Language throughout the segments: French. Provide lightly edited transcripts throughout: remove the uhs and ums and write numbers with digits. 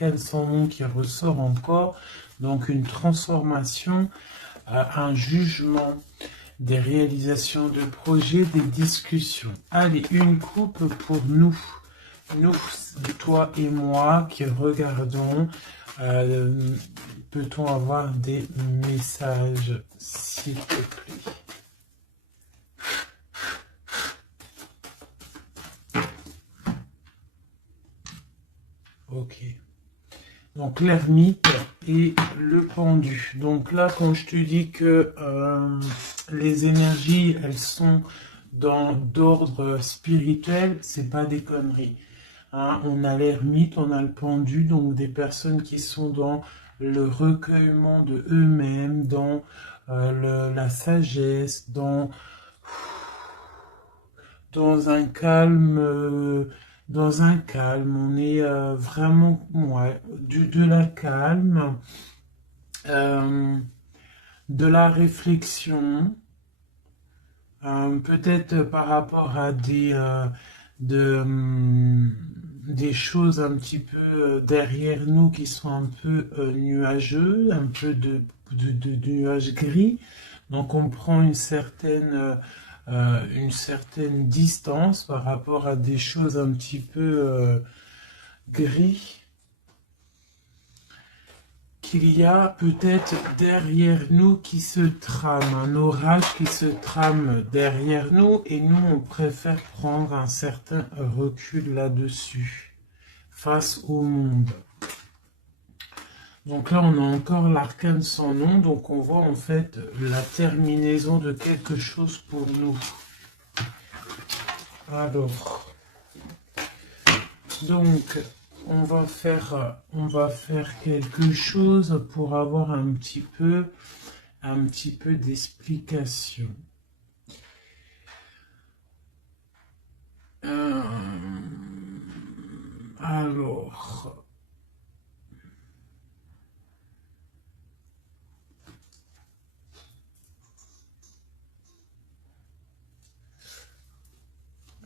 l'arcane sans nom qui ressort encore. Donc une transformation, un jugement, des réalisations de projets, des discussions. Allez, une coupe pour nous, toi et moi qui regardons. Peut-on avoir des messages, s'il te plaît? Ok. Donc l'ermite et le pendu. Donc là, quand je te dis que les énergies, elles sont d'ordre spirituel, c'est pas des conneries. Hein, on a l'ermite, on a le pendu, donc des personnes qui sont dans le recueillement de eux-mêmes, dans la sagesse, dans un calme. Dans un calme, on est vraiment, ouais, de la calme, de la réflexion, peut-être par rapport à des choses un petit peu derrière nous qui sont un peu nuageux, un peu de nuages gris. Donc on prend une certaine distance par rapport à des choses un petit peu gris qu'il y a peut-être derrière nous qui se trame, un orage qui se trame derrière nous et nous on préfère prendre un certain recul là-dessus face au monde. Donc là, on a encore l'arcane sans nom, donc on voit en fait la terminaison de quelque chose pour nous. Alors, donc, on va faire quelque chose pour avoir un petit peu d'explication. Alors...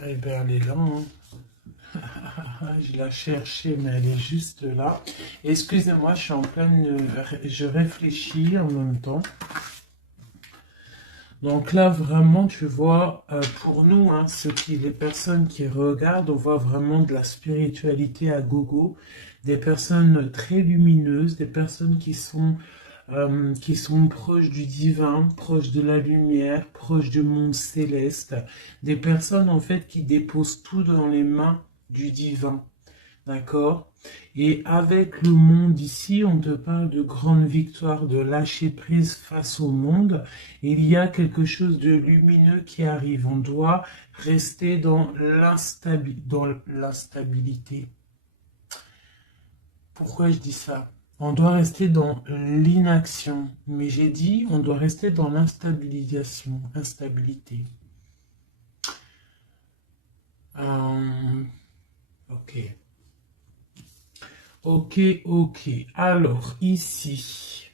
Eh bien, elle est là. Hein. Je la cherchais, mais elle est juste là. Excusez-moi, je suis en pleine... Je réfléchis en même temps. Donc là, vraiment, tu vois, pour nous, hein, les personnes qui regardent, on voit vraiment de la spiritualité à gogo. Des personnes très lumineuses, des personnes qui sont proches du divin, proches de la lumière, proches du monde céleste, des personnes en fait qui déposent tout dans les mains du divin, d'accord? Et avec le monde ici, on te parle de grande victoire, de lâcher prise face au monde. Il y a quelque chose de lumineux qui arrive. On doit rester dans l'instabilité. Pourquoi je dis ça? On doit rester dans l'inaction. Mais j'ai dit, on doit rester dans instabilité. Ok. Ok. Alors, ici.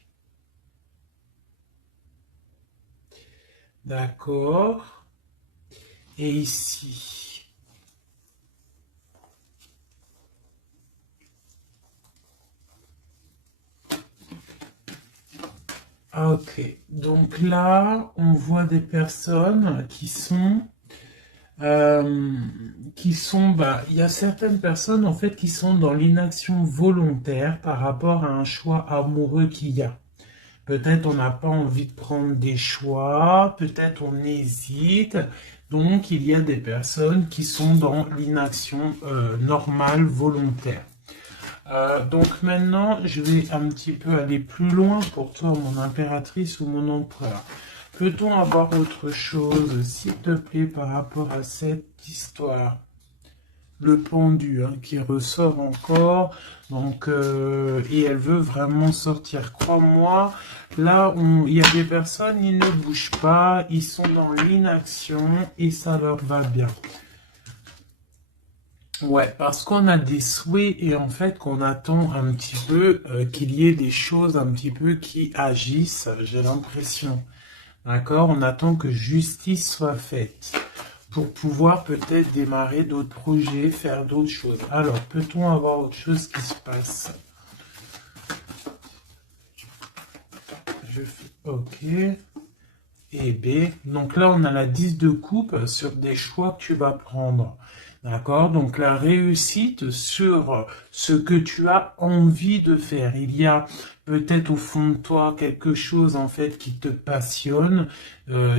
D'accord. Et ici. Ok, donc là, on voit des personnes qui sont, il y a certaines personnes en fait qui sont dans l'inaction volontaire par rapport à un choix amoureux qu'il y a. Peut-être on n'a pas envie de prendre des choix, peut-être on hésite. Donc il y a des personnes qui sont dans l'inaction normale, volontaire. Donc maintenant, je vais un petit peu aller plus loin pour toi, mon impératrice ou mon empereur. Peut-on avoir autre chose, s'il te plaît, par rapport à cette histoire? Le pendu hein, qui ressort encore, donc et elle veut vraiment sortir. Crois-moi, là, il y a des personnes, ils ne bougent pas, ils sont dans l'inaction et ça leur va bien. Ouais, parce qu'on a des souhaits et en fait qu'on attend un petit peu qu'il y ait des choses un petit peu qui agissent, j'ai l'impression. D'accord? On attend que justice soit faite pour pouvoir peut-être démarrer d'autres projets, faire d'autres choses. Alors, peut-on avoir autre chose qui se passe? je fais OK. Et B. Donc là, on a la 10 de coupe sur des choix que tu vas prendre. D'accord? Donc la réussite sur ce que tu as envie de faire. Il y a peut-être au fond de toi quelque chose en fait qui te passionne.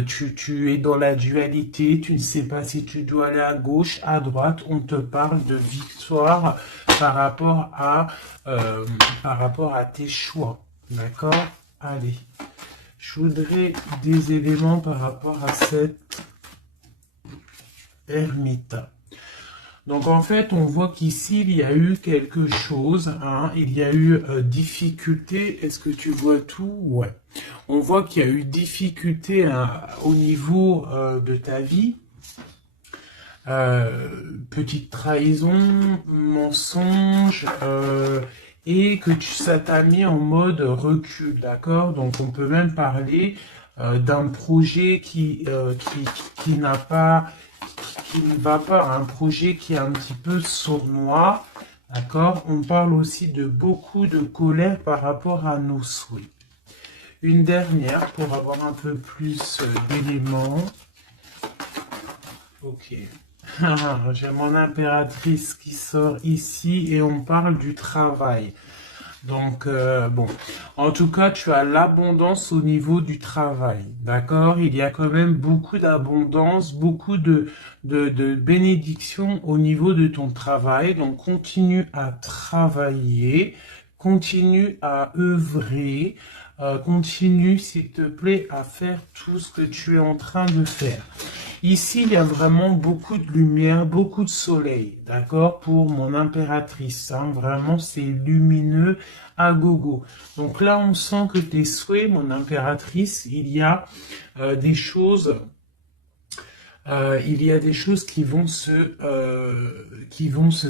Tu es dans la dualité, tu ne sais pas si tu dois aller à gauche, à droite. On te parle de victoire par rapport à tes choix. D'accord? Allez. Je voudrais des éléments par rapport à cette ermite. Donc en fait, on voit qu'ici, il y a eu quelque chose, hein, il y a eu difficulté. Est-ce que tu vois tout? Ouais. On voit qu'il y a eu difficulté au niveau de ta vie. Petite trahison, mensonge, et que ça t'a mis en mode recul, d'accord? Donc on peut même parler d'un projet qui n'a pas, qui ne va pas, un projet qui est un petit peu sournois, d'accord? On parle aussi de beaucoup de colère par rapport à nos souhaits. Une dernière pour avoir un peu plus d'éléments. Ok. J'ai mon impératrice qui sort ici et on parle du travail. Donc, bon, en tout cas, tu as l'abondance au niveau du travail, d'accord? Il y a quand même beaucoup d'abondance, beaucoup de bénédictions au niveau de ton travail. Donc, continue à travailler, continue à œuvrer, continue, s'il te plaît, à faire tout ce que tu es en train de faire. Ici, il y a vraiment beaucoup de lumière, beaucoup de soleil, d'accord, pour mon impératrice. Hein, vraiment, c'est lumineux à gogo. Donc là, on sent que tes souhaits, mon impératrice, il y a des choses... il y a des choses qui vont se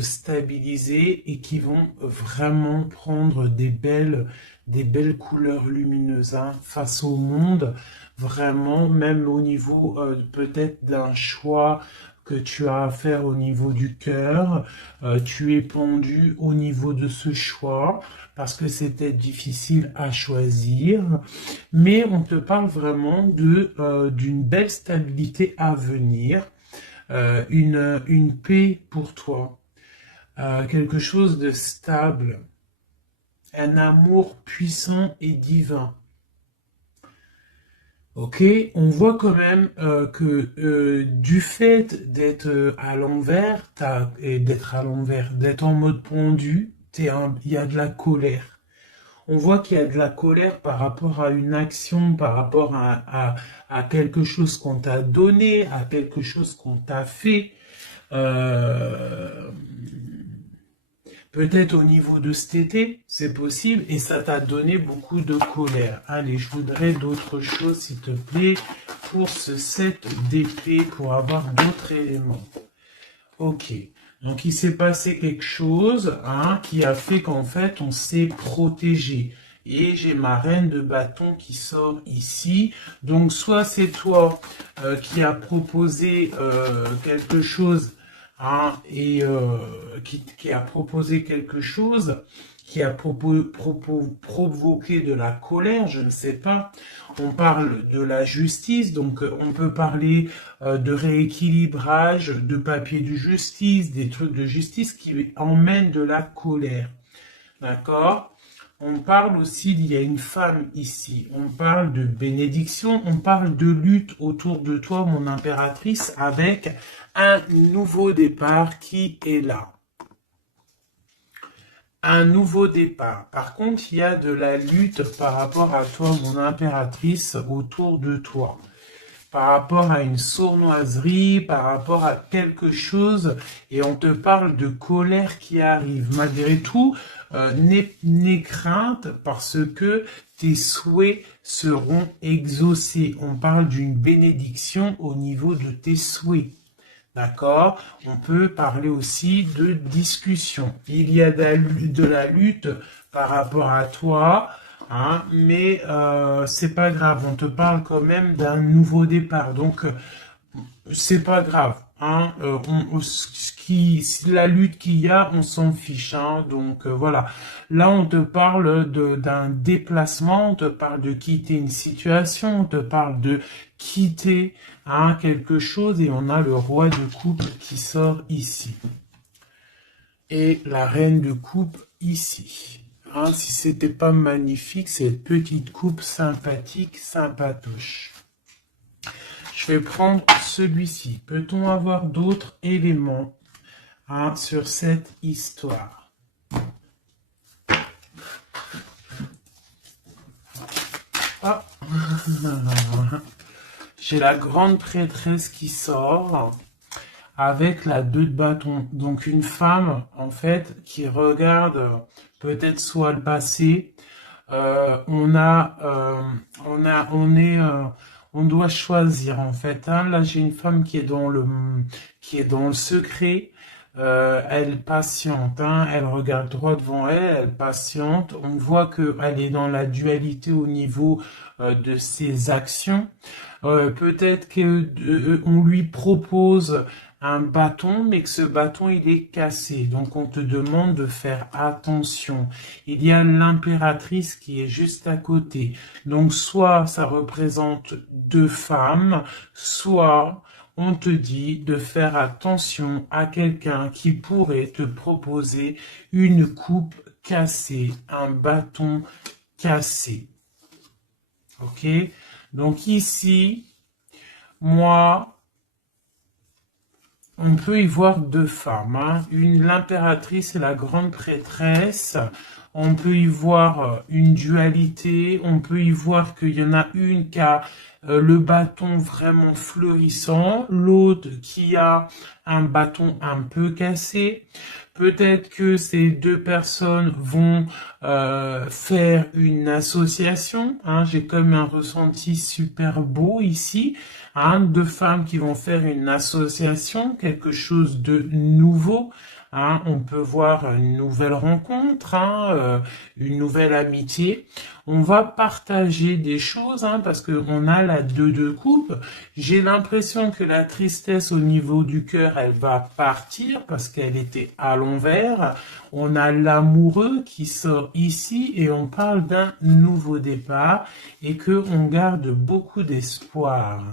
stabiliser et qui vont vraiment prendre des belles couleurs lumineuses, hein, face au monde, vraiment, même au niveau peut-être d'un choix que tu as à faire au niveau du cœur, tu es pendu au niveau de ce choix parce que c'était difficile à choisir, mais on te parle vraiment d'une belle stabilité à venir, une paix pour toi, quelque chose de stable, un amour puissant et divin. Ok, on voit quand même que du fait d'être à l'envers, d'être en mode pendu, il y a de la colère. On voit qu'il y a de la colère par rapport à une action, par rapport à quelque chose qu'on t'a donné, à quelque chose qu'on t'a fait. Peut-être au niveau de cet été, c'est possible, et ça t'a donné beaucoup de colère. Allez, je voudrais d'autres choses, s'il te plaît, pour ce set d'épée, pour avoir d'autres éléments. Ok, donc il s'est passé quelque chose, hein, qui a fait qu'en fait, on s'est protégé. Et j'ai ma reine de bâton qui sort ici. Donc, soit c'est toi qui as proposé quelque chose, hein, et qui a proposé quelque chose, qui a provoqué de la colère, je ne sais pas. On parle de la justice, donc on peut parler de rééquilibrage, de papier de justice, des trucs de justice qui emmènent de la colère. D'accord? On parle aussi, il y a une femme ici, on parle de bénédiction, on parle de lutte autour de toi, mon impératrice, avec un nouveau départ qui est là. Un nouveau départ. Par contre, il y a de la lutte par rapport à toi, mon impératrice, autour de toi. Par rapport à une sournoiserie, par rapport à quelque chose, et on te parle de colère qui arrive. Malgré tout, n'aie crainte parce que tes souhaits seront exaucés. On parle d'une bénédiction au niveau de tes souhaits. D'accord? On peut parler aussi de discussion. Il y a de la lutte par rapport à toi, hein, mais c'est pas grave. On te parle quand même d'un nouveau départ. Donc, c'est pas grave. Hein, la lutte qu'il y a, on s'en fiche. Hein, donc voilà. Là, on te parle d'un déplacement, on te parle de quitter une situation, on te parle de quitter quelque chose, et on a le roi de coupe qui sort ici. Et la reine de coupe ici. Hein, si c'était pas magnifique, cette petite coupe sympathique, sympatoche. Je vais prendre celui-ci. Peut-on avoir d'autres éléments sur cette histoire? Ah. J'ai la grande prêtresse qui sort avec la 2 de bâton. Donc une femme, en fait, qui regarde peut-être soit le passé. On doit choisir, en fait. Hein. Là, j'ai une femme qui est dans le secret. Elle patiente, hein. Elle regarde droit devant elle, elle patiente. On voit qu'elle est dans la dualité au niveau de ses actions. Peut-être qu'on lui propose un bâton, mais que ce bâton, il est cassé. Donc, on te demande de faire attention. Il y a l'impératrice qui est juste à côté. Donc, soit ça représente 2 femmes, soit on te dit de faire attention à quelqu'un qui pourrait te proposer une coupe cassée, un bâton cassé. Ok? Donc ici, moi, on peut y voir 2 femmes. Hein. L'impératrice et la grande prêtresse. On peut y voir une dualité. On peut y voir qu'il y en a une qui a le bâton vraiment fleurissant, l'autre qui a un bâton un peu cassé. Peut-être que ces 2 personnes vont faire une association. Hein. J'ai comme un ressenti super beau ici. Hein. 2 femmes qui vont faire une association, quelque chose de nouveau. Hein. On peut voir une nouvelle rencontre, une nouvelle amitié. On va partager des choses parce qu'on a la 2 de coupe. J'ai l'impression que la tristesse au niveau du cœur, elle va partir parce qu'elle était à l'envers. On a l'amoureux qui sort ici et on parle d'un nouveau départ et qu'on garde beaucoup d'espoir.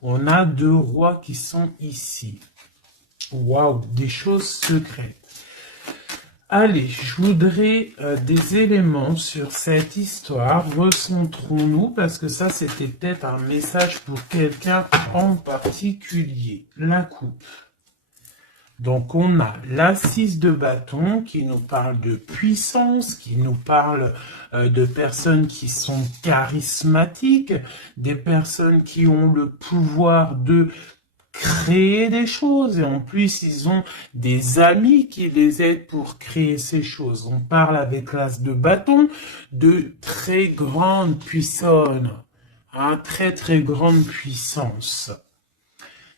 On a 2 rois qui sont ici. Waouh, des choses secrètes. Allez, je voudrais des éléments sur cette histoire. Recentrons-nous, parce que ça, c'était peut-être un message pour quelqu'un en particulier. La coupe. Donc, on a la 6 de bâton qui nous parle de puissance, qui nous parle de personnes qui sont charismatiques, des personnes qui ont le pouvoir de créer des choses, et en plus ils ont des amis qui les aident pour créer ces choses. On parle avec l'as de bâton de très grande puissance, très très grande puissance.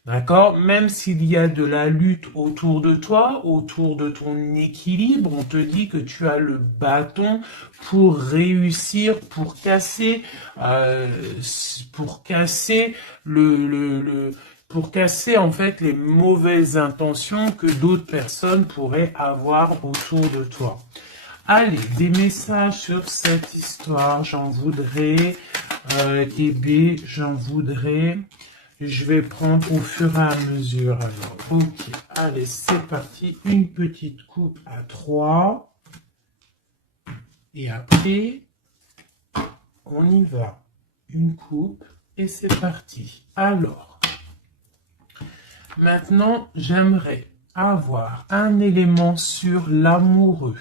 D'accord? Même s'il y a de la lutte autour de toi, autour de ton équilibre, on te dit que tu as le bâton pour réussir, pour casser pour casser en fait les mauvaises intentions que d'autres personnes pourraient avoir autour de toi. Allez, des messages sur cette histoire, j'en voudrais, j'en voudrais, je vais prendre au fur et à mesure. Alors, ok, allez, c'est parti, une petite coupe à 3, et après, on y va, une coupe, et c'est parti. Alors, maintenant, j'aimerais avoir un élément sur l'amoureux.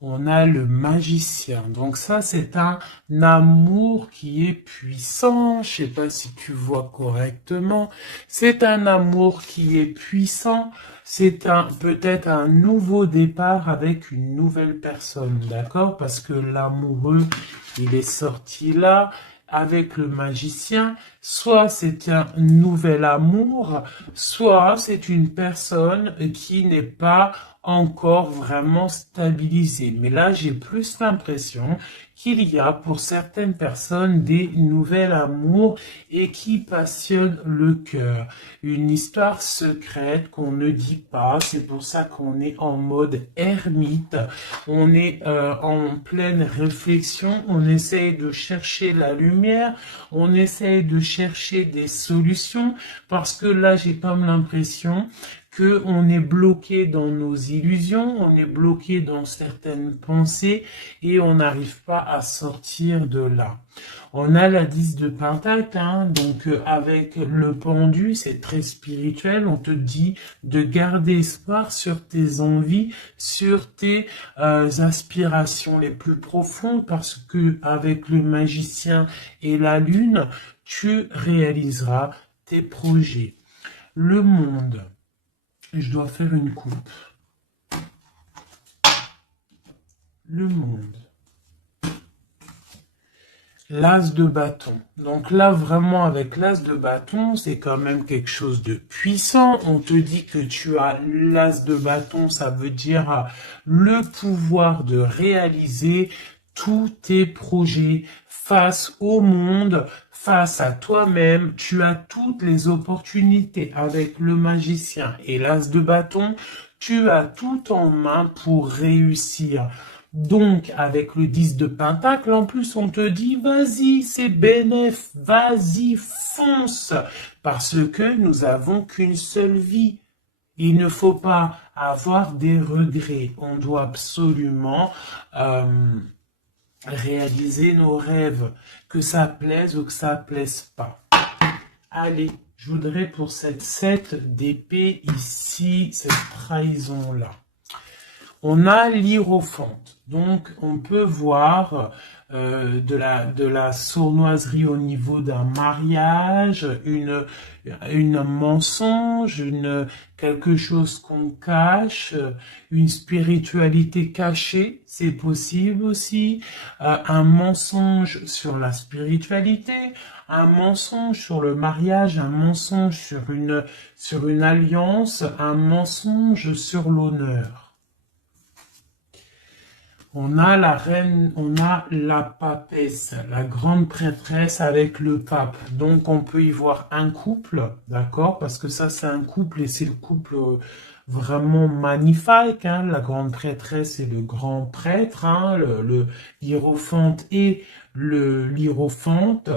On a le magicien. Donc ça, c'est un amour qui est puissant. Je sais pas si tu vois correctement. C'est un amour qui est puissant. C'est peut-être un nouveau départ avec une nouvelle personne. D'accord? Parce que l'amoureux, il est sorti là. avec le magicien, soit c'est un nouvel amour, soit c'est une personne qui n'est pas encore vraiment stabilisée. Mais là, j'ai plus l'impression qu'il y a pour certaines personnes des nouvelles amours et qui passionnent le cœur. Une histoire secrète qu'on ne dit pas, c'est pour ça qu'on est en mode ermite, on est en pleine réflexion, on essaye de chercher la lumière, on essaye de chercher des solutions, parce que là j'ai comme l'impression que on est bloqué dans nos illusions, on est bloqué dans certaines pensées et on n'arrive pas à sortir de là. On a la 10 de Pentacle, hein, donc avec le pendu, c'est très spirituel, on te dit de garder espoir sur tes envies, sur tes aspirations les plus profondes, parce que avec le magicien et la lune, tu réaliseras tes projets. Le monde. Je dois faire une coupe. Le monde. L'as de bâton. Donc là, vraiment, avec l'as de bâton, c'est quand même quelque chose de puissant. On te dit que tu as l'as de bâton, ça veut dire le pouvoir de réaliser tous tes projets face au monde, face à toi-même. Tu as toutes les opportunités avec le magicien et l'as de bâton. Tu as tout en main pour réussir. Donc, avec le 10 de Pentacle, en plus, on te dit, vas-y, c'est bénéf, vas-y, fonce, parce que nous avons qu'une seule vie. Il ne faut pas avoir des regrets. On doit absolument réaliser nos rêves, que ça plaise ou que ça plaise pas. Allez, je voudrais pour cette 7 d'épée ici, cette trahison-là. On a l'hiérophante, donc on peut voir de la sournoiserie au niveau d'un mariage, une mensonge, quelque chose qu'on cache, une spiritualité cachée, c'est possible aussi, un mensonge sur la spiritualité, un mensonge sur le mariage, un mensonge sur une alliance, un mensonge sur l'honneur. On a la reine, on a la papesse, la grande prêtresse avec le pape. Donc on peut y voir un couple, d'accord? Parce que ça c'est un couple et c'est le couple vraiment magnifique, hein? La grande prêtresse et le grand prêtre, hein? Le hiérophante et l'hiérophante.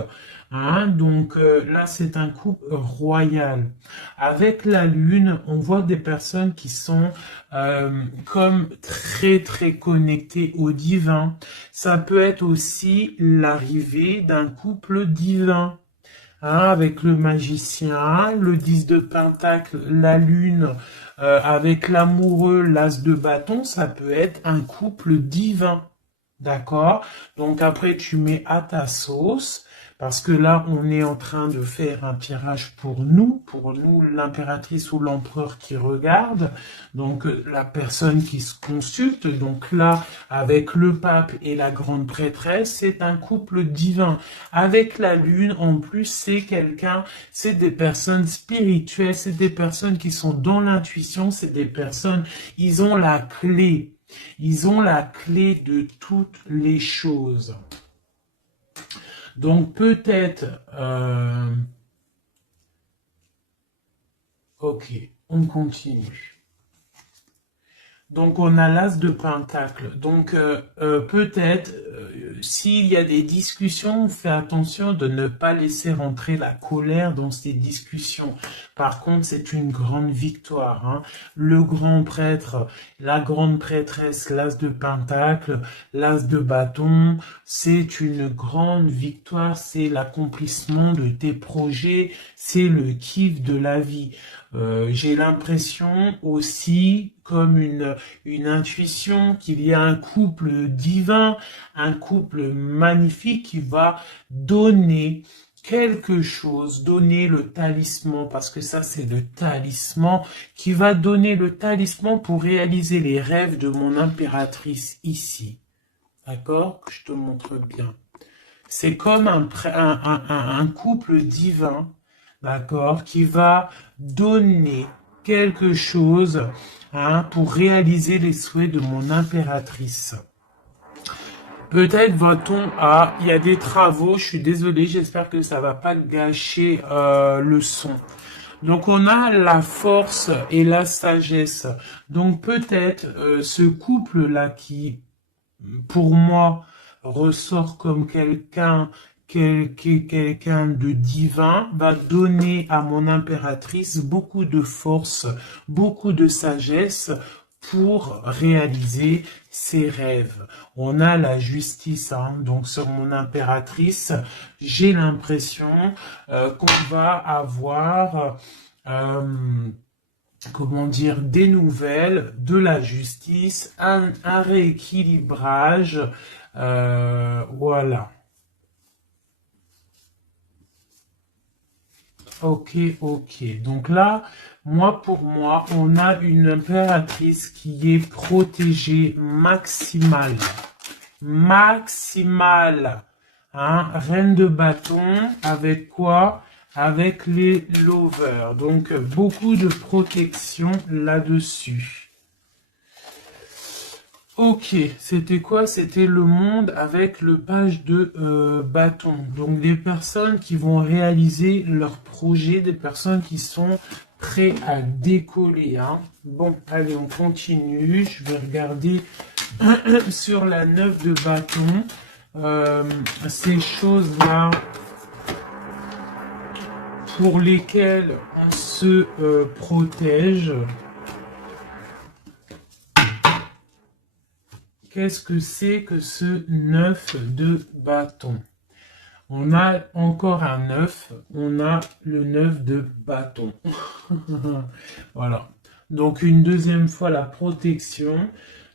Hein, donc là, c'est un couple royal. Avec la lune, on voit des personnes qui sont comme très très connectées au divin. Ça peut être aussi l'arrivée d'un couple divin. Hein, avec le magicien, le 10 de Pentacle, la lune, avec l'amoureux, l'as de bâton, ça peut être un couple divin. D'accord? Donc après, tu mets à ta sauce. Parce que là, on est en train de faire un tirage pour nous l'impératrice ou l'empereur qui regarde, donc la personne qui se consulte. Donc là, avec le pape et la grande prêtresse, c'est un couple divin. Avec la lune, en plus, c'est des personnes spirituelles, c'est des personnes qui sont dans l'intuition, c'est des personnes, ils ont la clé. Ils ont la clé de toutes les choses. Donc peut-être, ok, on continue. Donc on a l'as de Pentacle. Donc peut-être, s'il y a des discussions, fais attention de ne pas laisser rentrer la colère dans ces discussions. Par contre, c'est une grande victoire. Hein. Le grand prêtre, la grande prêtresse, l'as de Pentacle, l'as de bâton, c'est une grande victoire. C'est l'accomplissement de tes projets, c'est le kiff de la vie. J'ai l'impression aussi, comme une intuition, qu'il y a un couple divin, un couple magnifique qui va donner quelque chose, donner le talisman, parce que ça c'est le talisman, qui va donner le talisman pour réaliser les rêves de mon impératrice ici. D'accord? Que je te montre bien. C'est comme un couple divin, d'accord, qui va donner quelque chose, hein, pour réaliser les souhaits de mon impératrice. Peut-être va-t-on il y a des travaux, je suis désolé, j'espère que ça va pas gâcher le son. Donc on a la force et la sagesse. Donc peut-être ce couple-là qui, pour moi, ressort comme quelqu'un de divin, va donner à mon impératrice beaucoup de force, beaucoup de sagesse pour réaliser ses rêves. On a la justice, hein, donc sur mon impératrice, j'ai l'impression qu'on va avoir comment dire, des nouvelles, de la justice, un rééquilibrage, voilà. Ok, ok. Donc là, pour moi, on a une impératrice qui est protégée maximale. Maximale. Hein? Reine de bâton, avec quoi? Avec les lovers. Donc, beaucoup de protection là-dessus. Ok, c'était quoi? C'était le monde avec le page de bâton. Donc des personnes qui vont réaliser leur projet, des personnes qui sont prêts à décoller. Hein. Bon, allez, on continue. Je vais regarder sur la 9 de bâton. Ces choses-là pour lesquelles on se protège. Qu'est-ce que c'est que ce 9 de bâton? On a encore un 9, on a le 9 de bâton. Voilà. Donc une deuxième fois la protection.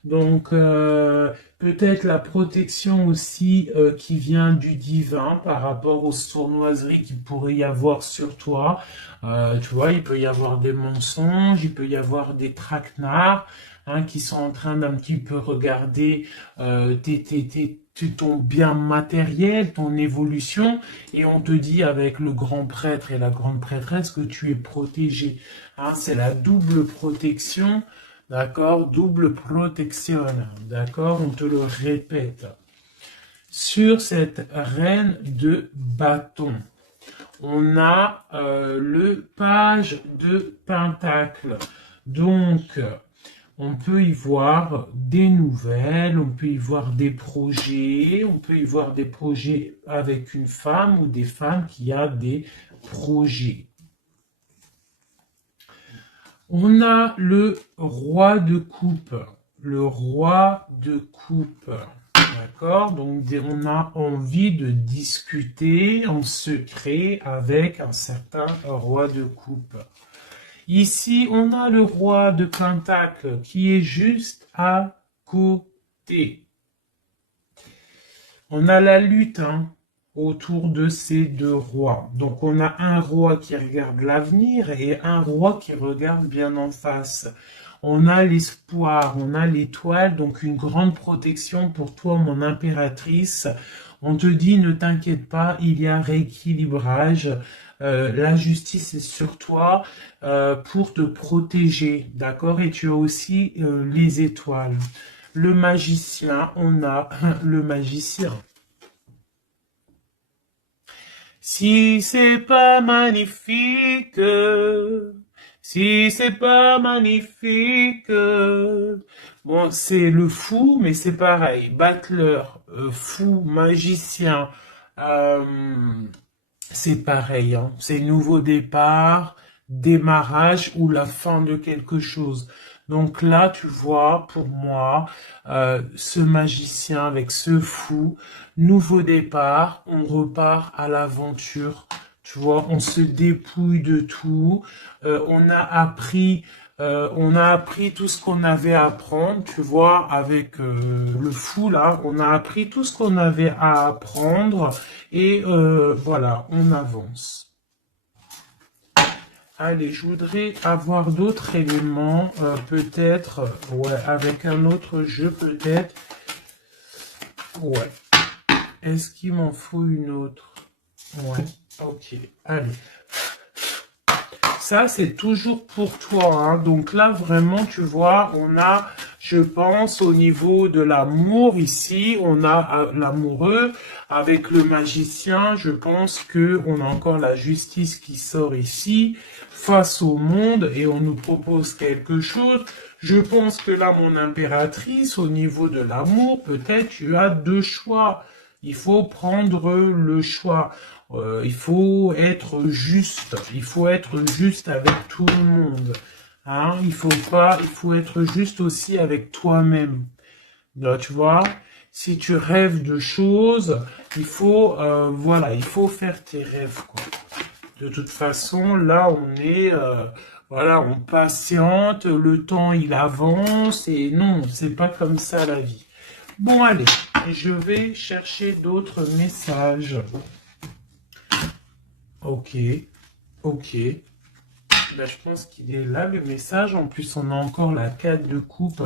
Donc peut-être la protection aussi qui vient du divin par rapport aux sournoiseries qu'il pourrait y avoir sur toi. Tu vois, il peut y avoir des mensonges, il peut y avoir des traquenards. Hein, qui sont en train d'un petit peu regarder ton bien matériel, ton évolution, et on te dit avec le grand prêtre et la grande prêtresse que tu es protégé. Hein, c'est la double protection, d'accord? Double protection, d'accord? On te le répète. Sur cette reine de bâton, on a le page de pentacle. Donc, on peut y voir des nouvelles, on peut y voir des projets, on peut y voir des projets avec une femme ou des femmes qui a des projets. On a le roi de coupe. Le roi de coupe. D'accord? Donc, on a envie de discuter en secret avec un certain roi de coupe. Ici, on a le roi de pentacle qui est juste à côté. On a la lutte autour de ces deux rois. Donc, on a un roi qui regarde l'avenir et un roi qui regarde bien en face. On a l'espoir, on a l'étoile, donc une grande protection pour toi, mon impératrice. On te dit, ne t'inquiète pas, il y a rééquilibrage. La justice est sur toi pour te protéger, d'accord? Et tu as aussi les étoiles. Le magicien, on a le magicien. Si c'est pas magnifique, si c'est pas magnifique, bon, c'est le fou, mais c'est pareil. Battleur, fou, magicien, c'est pareil, hein. C'est nouveau départ, démarrage ou la fin de quelque chose. Donc là, tu vois, pour moi, ce magicien avec ce fou, nouveau départ, on repart à l'aventure. Tu vois, on se dépouille de tout. On a appris tout ce qu'on avait à apprendre, tu vois, avec le fou là, on a appris tout ce qu'on avait à apprendre et voilà, on avance. Allez, je voudrais avoir d'autres éléments, peut-être, ouais, avec un autre jeu peut-être. Ouais. Est-ce qu'il m'en faut une autre? Ouais, ok, allez. Ça, c'est toujours pour toi, hein. Donc là, vraiment, tu vois, on a, je pense, au niveau de l'amour ici, on a l'amoureux avec le magicien. Je pense que on a encore la justice qui sort ici face au monde et on nous propose quelque chose. Je pense que là, mon impératrice, au niveau de l'amour, peut-être tu as deux choix. Il faut prendre le choix. Il faut être juste. Il faut être juste avec tout le monde. Hein? Il faut être juste aussi avec toi-même. Là, tu vois, si tu rêves de choses, voilà, il faut faire tes rêves, quoi. De toute façon, là, voilà, on patiente, le temps, il avance, et non, c'est pas comme ça la vie. Bon, allez, je vais chercher d'autres messages. Ok, ok. Là, je pense qu'il est là, le message. En plus, on a encore la 4 de coupe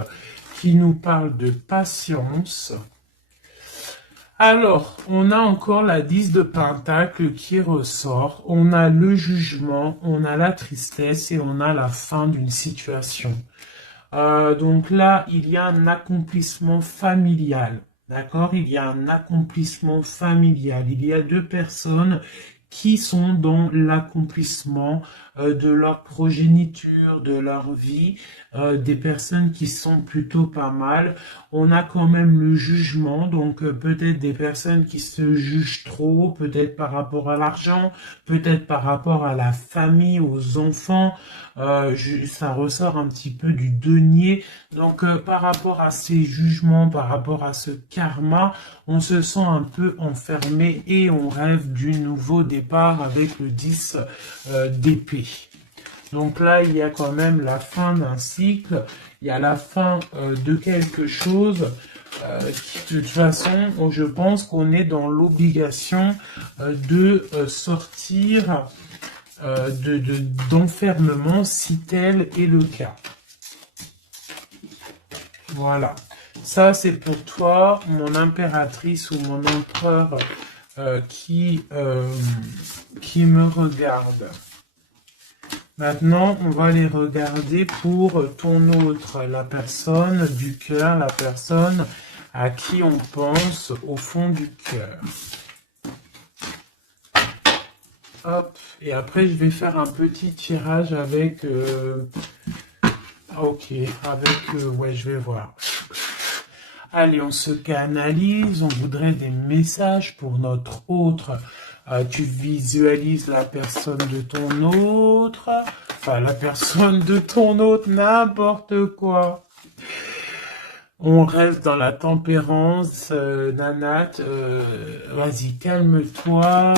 qui nous parle de patience. Alors, on a encore la 10 de pentacle qui ressort. On a le jugement, on a la tristesse et on a la fin d'une situation. Donc là, il y a un accomplissement familial. D'accord? Il y a un accomplissement familial. Il y a deux personnes qui sont dans l'accomplissement de leur progéniture, de leur vie, des personnes qui sont plutôt pas mal. On a quand même le jugement, donc peut-être des personnes qui se jugent trop, peut-être par rapport à l'argent, peut-être par rapport à la famille, aux enfants. Ça ressort un petit peu du denier. Donc par rapport à ces jugements, par rapport à ce karma, on se sent un peu enfermé et on rêve du nouveau départ avec le 10 d'épée. Donc là, il y a quand même la fin d'un cycle, il y a la fin de quelque chose. De toute façon, je pense qu'on est dans l'obligation de sortir d'enfermement si tel est le cas. Voilà. Ça, c'est pour toi, mon impératrice ou mon empereur qui me regarde. Maintenant, on va les regarder pour ton autre, la personne du cœur, la personne à qui on pense au fond du cœur. Hop, et après je vais faire un petit tirage avec... ok, avec... ouais, je vais voir. Allez, on se canalise, on voudrait des messages pour notre autre. Tu visualises la personne de ton autre, enfin la personne de ton autre, n'importe quoi. On reste dans la tempérance, Nanat, vas-y, calme-toi.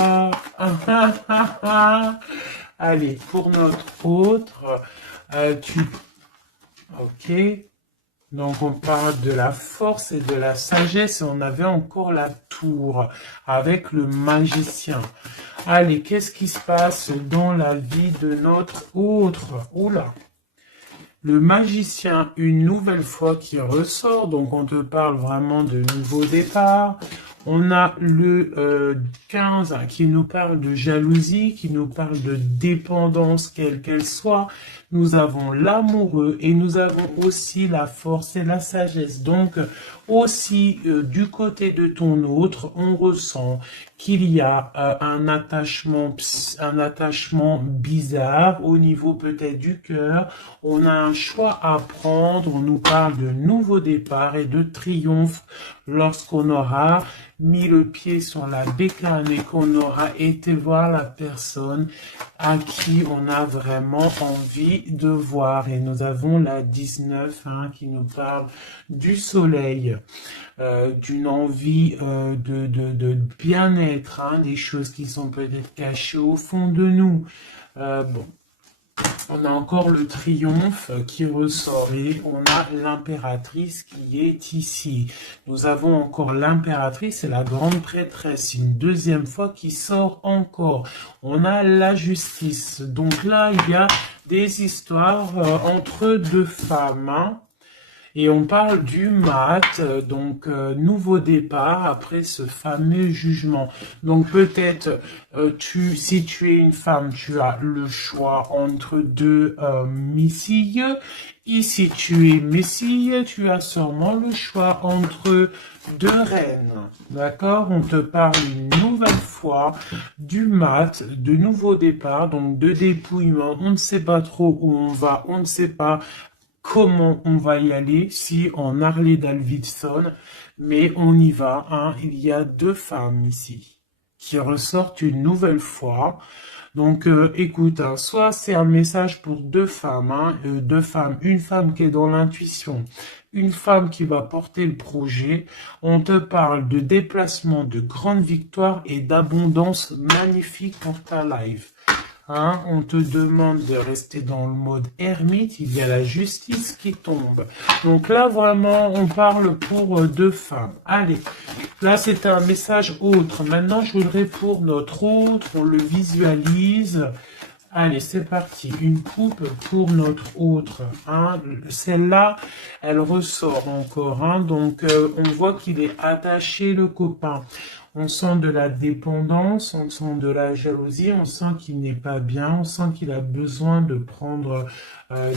Allez, pour notre autre, ok. Donc on parle de la force et de la sagesse et on avait encore la tour avec le magicien. Allez, qu'est-ce qui se passe dans la vie de notre autre? Oula! Le magicien, une nouvelle fois qui ressort, donc on te parle vraiment de nouveau départ. On a le 15 qui nous parle de jalousie, qui nous parle de dépendance, quelle qu'elle soit. Nous avons l'amoureux et nous avons aussi la force et la sagesse. Donc aussi du côté de ton autre, on ressent qu'il y a un attachement bizarre au niveau peut-être du cœur. On a un choix à prendre. On nous parle de nouveau départ et de triomphe lorsqu'on aura mis le pied sur la bécane et qu'on aura été voir la personne à qui on a vraiment envie de voir. Et nous avons la 19 qui nous parle du soleil, d'une envie de bien-être, des choses qui sont peut-être cachées au fond de nous. Bon. On a encore le triomphe qui ressort et on a l'impératrice qui est ici. Nous avons encore l'impératrice et la grande prêtresse, une deuxième fois qui sort encore. On a la justice. Donc là, il y a des histoires entre deux femmes. Et on parle du mat, donc nouveau départ après ce fameux jugement. Donc peut-être, si tu es une femme, tu as le choix entre deux missiles. Et si tu es missile, tu as sûrement le choix entre deux reines. D'accord? On te parle une nouvelle fois du mat, de nouveau départ, donc de dépouillement. On ne sait pas trop où on va, on ne sait pas comment on va y aller, si en Harley Davidson, mais on y va, hein. Il y a deux femmes ici qui ressortent une nouvelle fois. Donc, écoute, hein, soit c'est un message pour deux femmes, hein, une femme qui est dans l'intuition, une femme qui va porter le projet. On te parle de déplacement, de grandes victoires et d'abondance magnifique pour ta life. Hein, on te demande de rester dans le mode ermite, il y a la justice qui tombe. Donc là, vraiment, on parle pour deux femmes. Allez, là, c'est un message autre. Maintenant, je voudrais pour notre autre, on le visualise. Allez, c'est parti. Une coupe pour notre autre. Hein. Celle-là, elle ressort encore. Hein. Donc, on voit qu'il est attaché, le copain. On sent de la dépendance, on sent de la jalousie, on sent qu'il n'est pas bien, on sent qu'il a besoin de prendre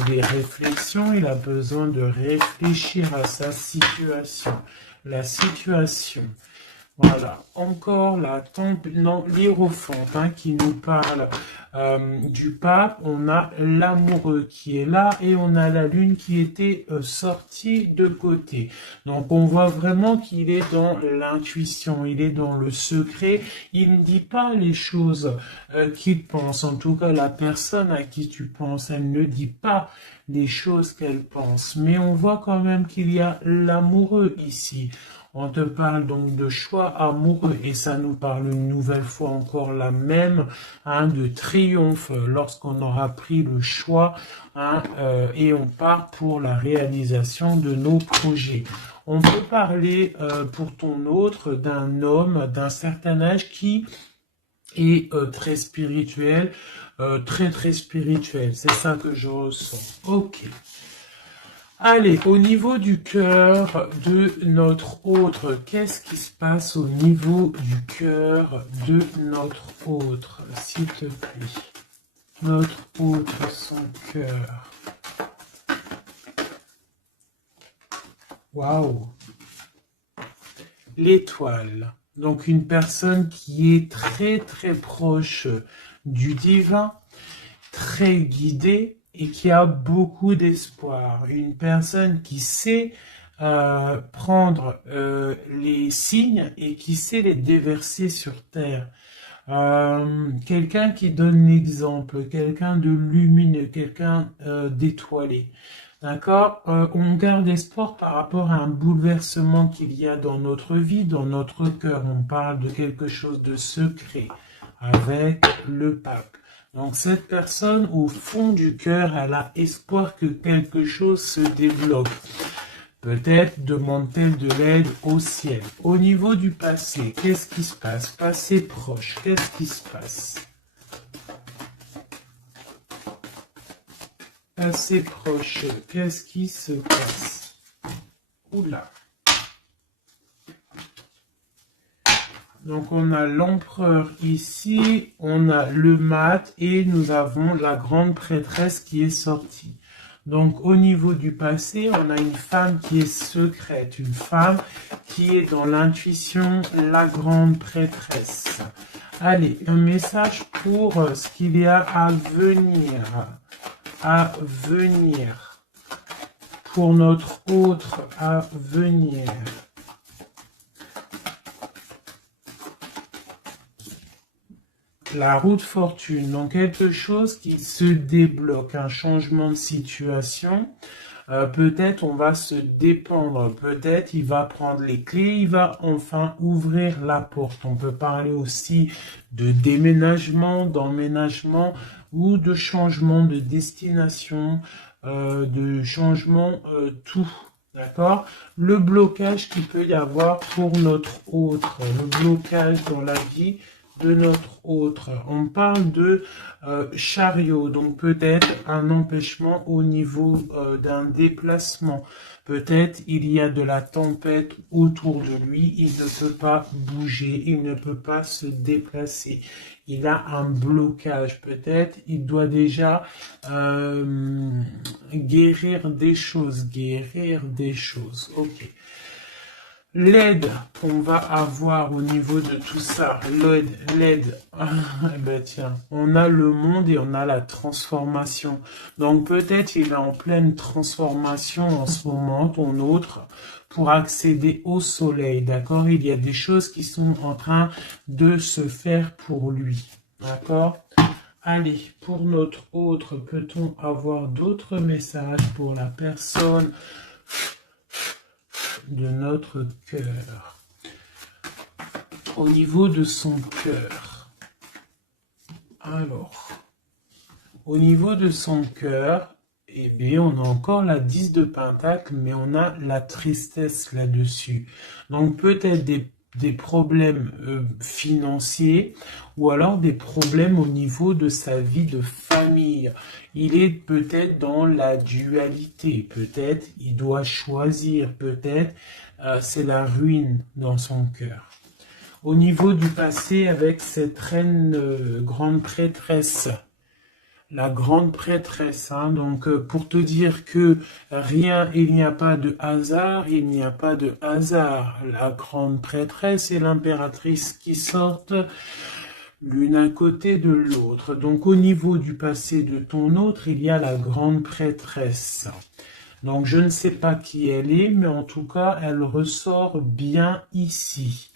des réflexions, il a besoin de réfléchir à sa situation. La situation. Voilà, encore la l'hiérophante hein, qui nous parle du pape. On a l'amoureux qui est là et on a la lune qui était sortie de côté. Donc on voit vraiment qu'il est dans l'intuition, il est dans le secret. Il ne dit pas les choses qu'il pense. En tout cas, la personne à qui tu penses, elle ne dit pas les choses qu'elle pense. Mais on voit quand même qu'il y a l'amoureux ici. On te parle donc de choix amoureux et ça nous parle une nouvelle fois encore la même, hein, de triomphe lorsqu'on aura pris le choix hein, et on part pour la réalisation de nos projets. On peut parler pour ton autre d'un homme d'un certain âge qui est très spirituel, très spirituel. C'est ça que je ressens. Ok. Allez, au niveau du cœur de notre autre, qu'est-ce qui se passe au niveau du cœur de notre autre, s'il te plaît? Notre autre, son cœur. Waouh! L'étoile. Donc une personne qui est très proche du divin, très guidée, et qui a beaucoup d'espoir. Une personne qui sait prendre les signes et qui sait les déverser sur terre. Quelqu'un qui donne l'exemple, quelqu'un de lumineux, quelqu'un d'étoilé. D'accord? On garde espoir par rapport à un bouleversement qu'il y a dans notre vie, dans notre cœur. On parle de quelque chose de secret avec le pape. Donc cette personne, au fond du cœur, elle a espoir que quelque chose se débloque. Peut-être demande-t-elle de l'aide au ciel. Au niveau du passé, qu'est-ce qui se passe? Passé proche, qu'est-ce qui se passe? Passé proche, qu'est-ce qui se passe? Oula. Donc on a l'empereur ici, on a le mat et nous avons la grande prêtresse qui est sortie. Donc au niveau du passé, on a une femme qui est secrète, une femme qui est dans l'intuition, la grande prêtresse. Allez, un message pour ce qu'il y a à venir. Pour notre autre à venir. La roue de fortune, donc quelque chose qui se débloque, un changement de situation. Peut-être on va se dépendre, peut-être il va prendre les clés, il va enfin ouvrir la porte. On peut parler aussi de déménagement, d'emménagement ou de changement de destination, de changement tout. D'accord? Le blocage qu'il peut y avoir pour notre autre, le blocage dans la vie de notre autre, on parle de chariot, donc peut-être un empêchement au niveau d'un déplacement. Peut-être il y a de la tempête autour de lui, il ne peut pas bouger, il ne peut pas se déplacer. Il a un blocage, peut-être il doit déjà guérir des choses, ok. L'aide qu'on va avoir au niveau de tout ça, l'aide, ben tiens, on a le monde et on a la transformation. Donc peut-être il est en pleine transformation en ce moment, ton autre, pour accéder au soleil, d'accord? Il y a des choses qui sont en train de se faire pour lui, d'accord? Allez, pour notre autre, peut-on avoir d'autres messages pour la personne de notre cœur, au niveau de son cœur? Alors, au niveau de son cœur, eh bien, on a encore la 10 de Pentacle, mais on a la tristesse là-dessus. Donc, peut-être des problèmes financiers ou alors des problèmes au niveau de sa vie de famille. Il est peut-être dans la dualité, peut-être il doit choisir, peut-être c'est la ruine dans son cœur. Au niveau du passé, avec cette reine grande prêtresse, la grande prêtresse, hein, donc pour te dire que rien, il n'y a pas de hasard, il n'y a pas de hasard. La grande prêtresse et l'impératrice qui sortent l'une à côté de l'autre. Donc au niveau du passé de ton autre, il y a la grande prêtresse. Donc je ne sais pas qui elle est, mais en tout cas, elle ressort bien ici.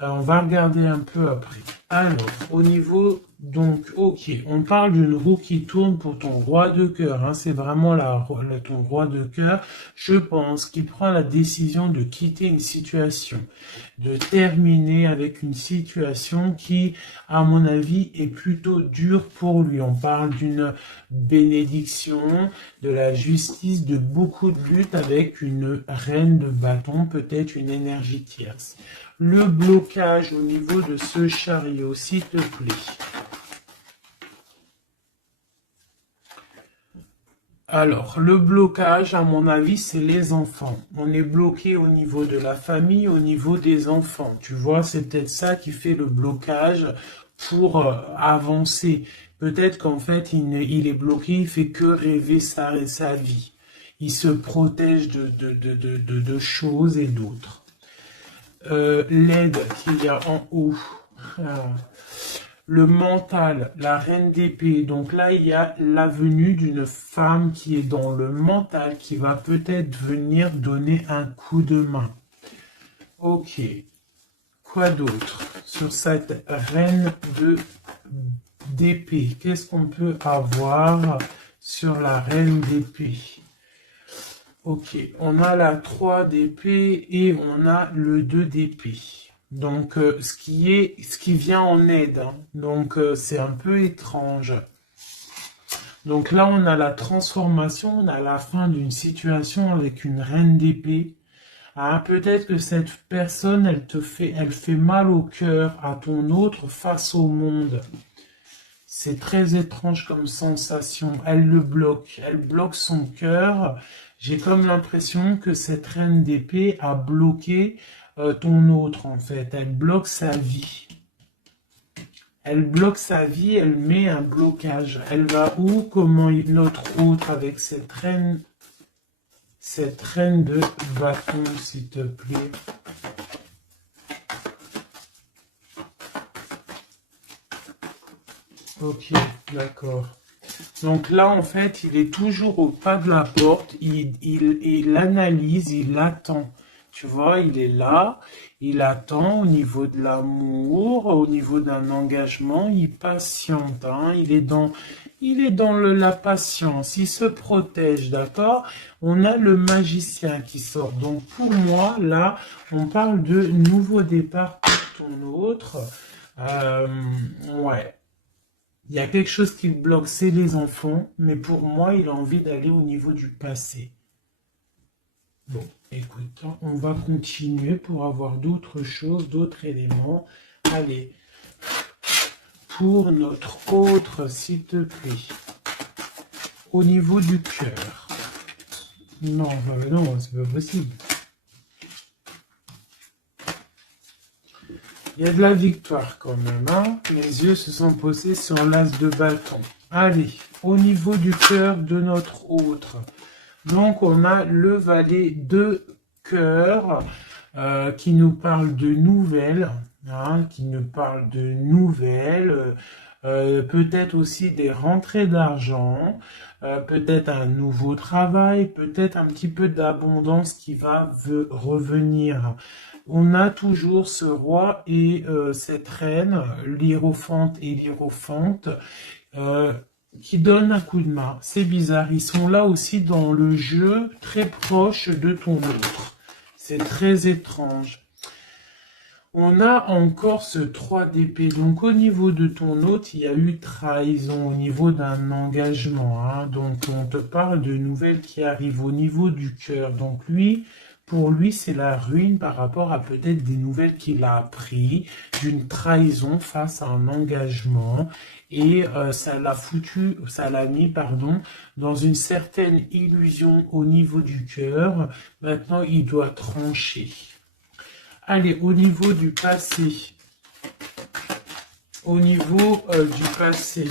On va regarder un peu après. Alors, au niveau, donc, ok, on parle d'une roue qui tourne pour ton roi de cœur. Hein, c'est vraiment ton roi de cœur. Je pense qu'il prend la décision de quitter une situation, de terminer avec une situation qui, à mon avis, est plutôt dure pour lui. On parle d'une bénédiction, de la justice, de beaucoup de luttes avec une reine de bâton, peut-être une énergie tierce. Le blocage au niveau de ce chariot, s'il te plaît. Alors, le blocage, à mon avis, c'est les enfants. On est bloqué au niveau de la famille, au niveau des enfants. Tu vois, c'est peut-être ça qui fait le blocage pour avancer. Peut-être qu'en fait, il est bloqué, il fait que rêver sa vie. Il se protège de choses et d'autres. L'aide qu'il y a en haut, le mental, la reine d'épée. Donc là, il y a la venue d'une femme qui est dans le mental, qui va peut-être venir donner un coup de main. Ok. Quoi d'autre sur cette reine d'épée? Qu'est-ce qu'on peut avoir sur la reine d'épée? Ok, on a la 3 d'épée et on a le 2 d'épée. Donc, ce qui vient en aide. Hein. Donc, c'est un peu étrange. Donc là, on a la transformation, on a la fin d'une situation avec une reine d'épée. Ah, peut-être que cette personne, elle fait mal au cœur à ton autre face au monde. C'est très étrange comme sensation. Elle bloque son cœur. J'ai comme l'impression que cette reine d'épée a bloqué ton autre, en fait. Elle bloque sa vie. Elle bloque sa vie, elle met un blocage. Elle va où? Comment notre autre avec cette reine de bâton, s'il te plaît. Ok, d'accord. Donc là, en fait, il est toujours au pas de la porte, il analyse, il attend. Tu vois, il est là, il attend au niveau de l'amour, au niveau d'un engagement, il patiente, hein, il est dans la patience, il se protège, d'accord? On a le magicien qui sort. Donc pour moi, là, on parle de nouveau départ pour ton autre. Ouais. Il y a quelque chose qui le bloque, c'est les enfants, mais pour moi, il a envie d'aller au niveau du passé. Bon, écoute, on va continuer pour avoir d'autres choses, d'autres éléments. Allez, pour notre autre, s'il te plaît. Au niveau du cœur. Non, non, c'est pas possible. Il y a de la victoire quand même, hein. Les yeux se sont posés sur l'as de bâton. Allez, au niveau du cœur de notre autre. Donc, on a le valet de cœur qui nous parle de nouvelles, hein, peut-être aussi des rentrées d'argent, peut-être un nouveau travail, peut-être un petit peu d'abondance qui va revenir. On a toujours ce roi et cette reine, l'hiérophante et l'hiérophante, qui donnent un coup de main. C'est bizarre, ils sont là aussi dans le jeu, très proche de ton autre. C'est très étrange. On a encore ce 3 d'épée. Donc au niveau de ton hôte, il y a eu trahison au niveau d'un engagement, hein. Donc on te parle de nouvelles qui arrivent au niveau du cœur. Donc lui, pour lui, c'est la ruine par rapport à peut-être des nouvelles qu'il a appris, d'une trahison face à un engagement. Et ça l'a mis, dans une certaine illusion au niveau du cœur. Maintenant, il doit trancher. Allez, au niveau du passé. Au niveau du passé,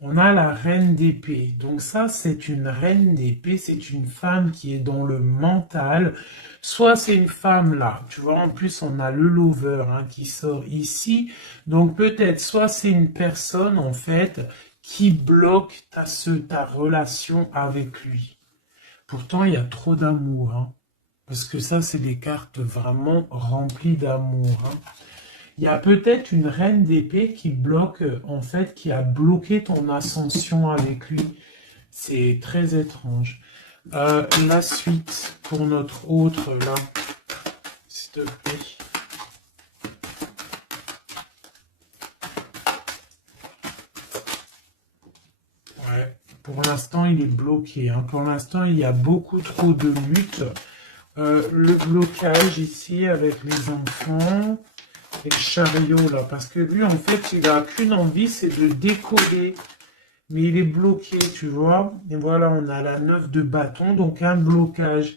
on a la reine d'épée. Donc ça, c'est une reine d'épée, c'est une femme qui est dans le mental. Soit c'est une femme là, tu vois, en plus on a le lover, hein, qui sort ici. Donc peut-être, soit c'est une personne en fait qui bloque ta relation avec lui. Pourtant, il y a trop d'amour, hein. Parce que ça, c'est des cartes vraiment remplies d'amour, hein. Il y a peut-être une reine d'épée qui bloque, en fait, qui a bloqué ton ascension avec lui. C'est très étrange. La suite pour notre autre, là, s'il te plaît. Ouais, pour l'instant, il est bloqué, hein. Pour l'instant, il y a beaucoup trop de luttes. Le blocage ici avec les enfants et le chariot là, parce que lui en fait il a qu'une envie, c'est de décoller, mais il est bloqué, tu vois. Et voilà, on a la 9 de bâton, donc un blocage,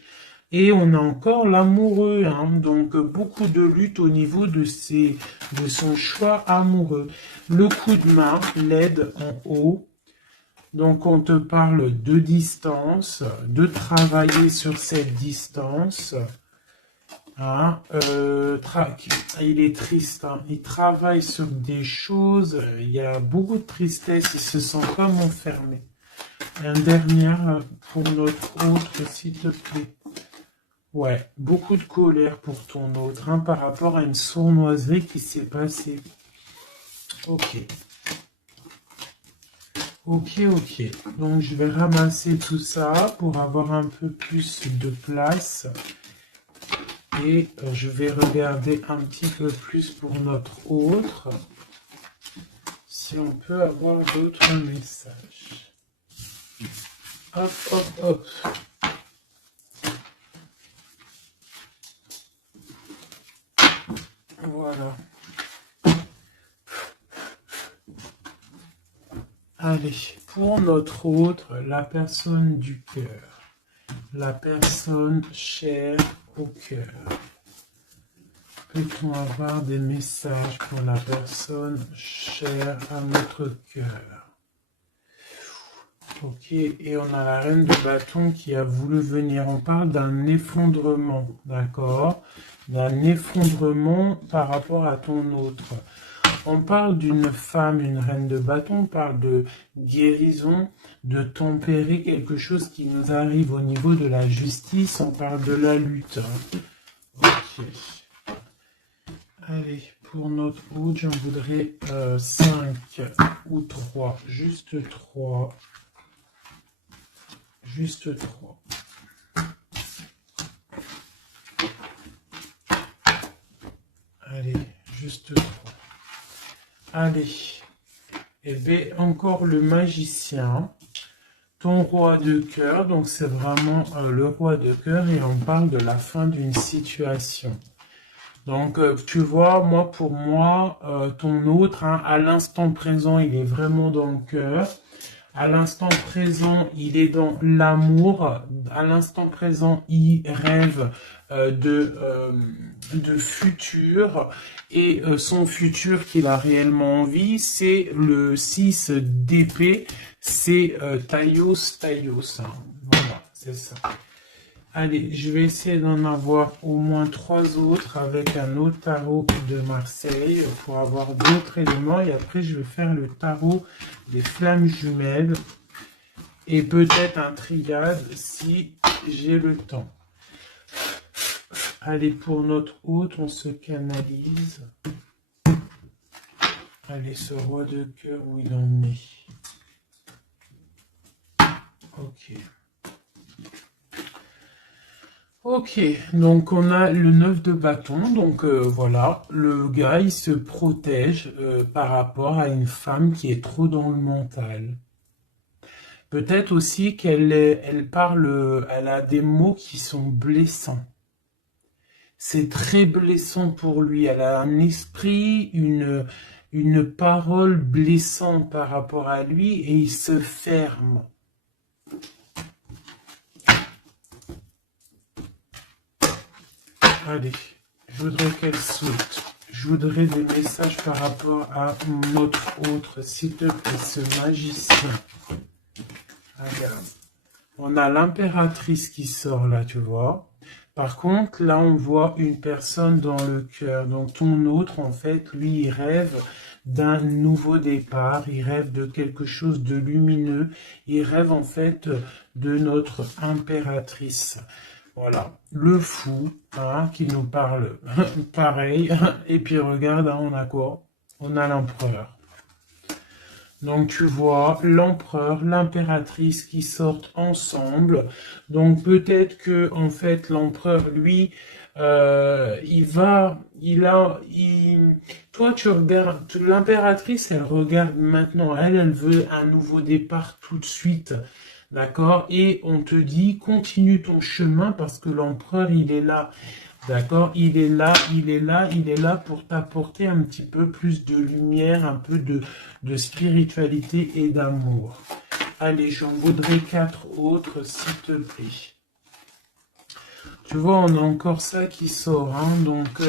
et on a encore l'amoureux, hein, donc beaucoup de lutte au niveau de son choix amoureux. Le coup de main, l'aide en haut. Donc, on te parle de distance, de travailler sur cette distance. Hein, il est triste, hein. Il travaille sur des choses, il y a beaucoup de tristesse, il se sent comme enfermé. Un dernier pour notre autre, s'il te plaît. Ouais, beaucoup de colère pour ton autre, hein, par rapport à une sournoiserie qui s'est passée. Ok. Ok. Donc, je vais ramasser tout ça pour avoir un peu plus de place. Et je vais regarder un petit peu plus pour notre autre. Si on peut avoir d'autres messages. Hop. Voilà. Allez, pour notre autre, la personne du cœur, la personne chère au cœur. Peut-on avoir des messages pour la personne chère à notre cœur? Ok, et on a la reine de bâton qui a voulu venir. On parle d'un effondrement, d'accord? D'un effondrement par rapport à ton autre. On parle d'une femme, une reine de bâton, on parle de guérison, de tempérer quelque chose qui nous arrive au niveau de la justice, on parle de la lutte. Ok. Allez, pour notre route, j'en voudrais 5 ou 3, juste 3. Juste 3. Allez, juste 3. Allez, et bien encore le magicien, ton roi de cœur, donc c'est vraiment le roi de cœur et on parle de la fin d'une situation. Donc, tu vois, moi, pour moi, ton autre, hein, à l'instant présent, il est vraiment dans le cœur. À l'instant présent, il est dans l'amour. À l'instant présent, il rêve de futur. Et son futur qu'il a réellement envie, c'est le 6 d'épée. C'est Taios Taios, hein. Voilà, c'est ça. Allez, je vais essayer d'en avoir au moins 3 autres avec un autre tarot de Marseille pour avoir d'autres éléments. Et après, je vais faire le tarot des flammes jumelles et peut-être un triade si j'ai le temps. Allez, pour notre hôte, on se canalise. Allez, ce roi de cœur, où il en est. Ok. Ok, donc on a le 9 de bâton, donc voilà, le gars il se protège par rapport à une femme qui est trop dans le mental. Peut-être aussi elle parle, elle a des mots qui sont blessants. C'est très blessant pour lui, elle a un esprit, une parole blessante par rapport à lui et il se ferme. Allez, je voudrais qu'elle saute. Je voudrais des messages par rapport à notre autre, s'il te plaît, ce magicien. Regarde. On a l'impératrice qui sort là, tu vois. Par contre, là, on voit une personne dans le cœur. Donc, ton autre, en fait, lui, il rêve d'un nouveau départ. Il rêve de quelque chose de lumineux. Il rêve, en fait, de notre impératrice. Voilà, le fou, hein, qui nous parle pareil. Et puis regarde, hein, on a quoi? On a l'empereur. Donc tu vois l'empereur, l'impératrice qui sortent ensemble. Donc peut-être que en fait l'empereur, lui, toi tu regardes, l'impératrice, elle regarde maintenant, elle veut un nouveau départ tout de suite. D'accord? Et on te dit, continue ton chemin parce que l'empereur, il est là. D'accord? Il est là, il est là, il est là pour t'apporter un petit peu plus de lumière, un peu de spiritualité et d'amour. Allez, j'en voudrais 4 autres, s'il te plaît. Tu vois, on a encore ça qui sort, hein, donc